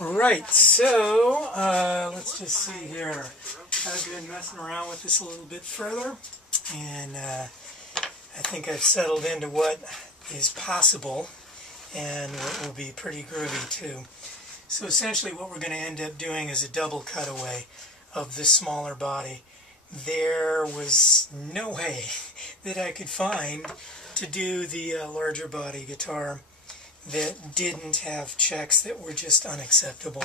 Right, so let's just see here. I've been messing around with this a little bit further, and I think I've settled into what is possible and what will be pretty groovy too. So essentially what we're going to end up doing is a double cutaway of this smaller body. There was no way that I could find to do the larger body guitar that didn't have checks that were just unacceptable.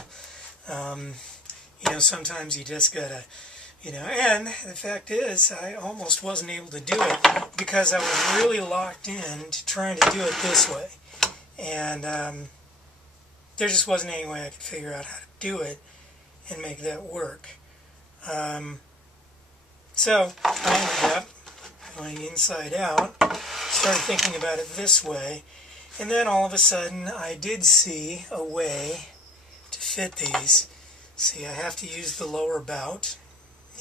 You know, sometimes you just gotta, you know, and the fact is I almost wasn't able to do it because I was really locked in to trying to do it this way. And there just wasn't any way I could figure out how to do it and make that work. So I ended up going inside out, started thinking about it this way, and then all of a sudden I did see a way to fit these. See, I have to use the lower bout,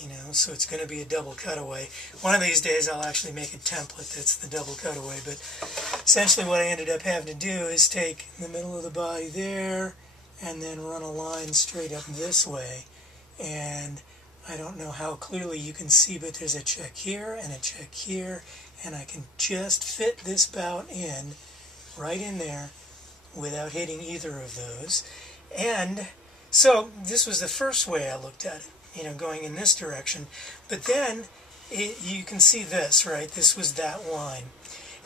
you know, so it's going to be a double cutaway. One of these days I'll actually make a template that's the double cutaway, but essentially what I ended up having to do is take the middle of the body there and then run a line straight up this way. And I don't know how clearly you can see, but there's a check here and a check here, and I can just fit this bout in right in there without hitting either of those. And so this was the first way I looked at it, you know, going in this direction. But then you can see this, right? This was that line.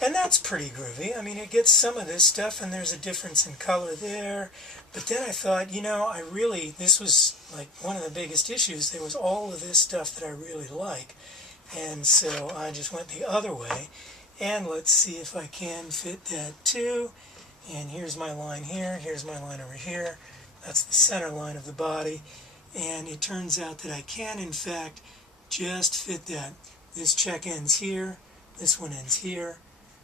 And that's pretty groovy. I mean, it gets some of this stuff, and there's a difference in color there. But then I thought, you know, this was like one of the biggest issues. There was all of this stuff that I really like. And so I just went the other way. And let's see if I can fit that too. And here's my line here, here's my line over here. That's the center line of the body. And it turns out that I can, in fact, just fit that. This check ends here, this one ends here.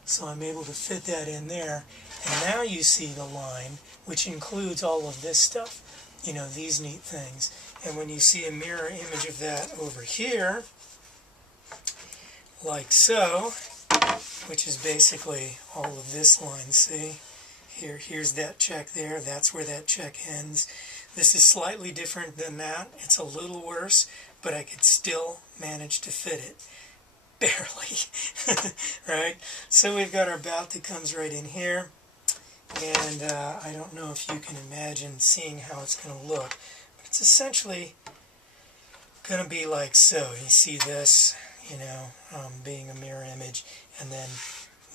So I'm able to fit that in there. And now you see the line, which includes all of this stuff, you know, these neat things. And when you see a mirror image of that over here, like so, which is basically all of this line, see? Here's that check there, that's where that check ends. This is slightly different than that. It's a little worse, but I could still manage to fit it. Barely. Right? So we've got our bout that comes right in here. And I don't know if you can imagine seeing how it's going to look. But it's essentially going to be like so. You see this, you know, being a mirror image, and then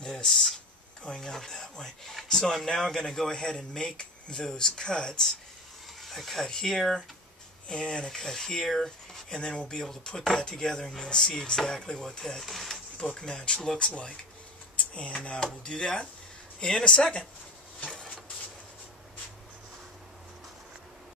this going out that way. So I'm now going to go ahead and make those cuts. A cut here, and a cut here, and then we'll be able to put that together and you'll see exactly what that book match looks like. And we'll do that in a second.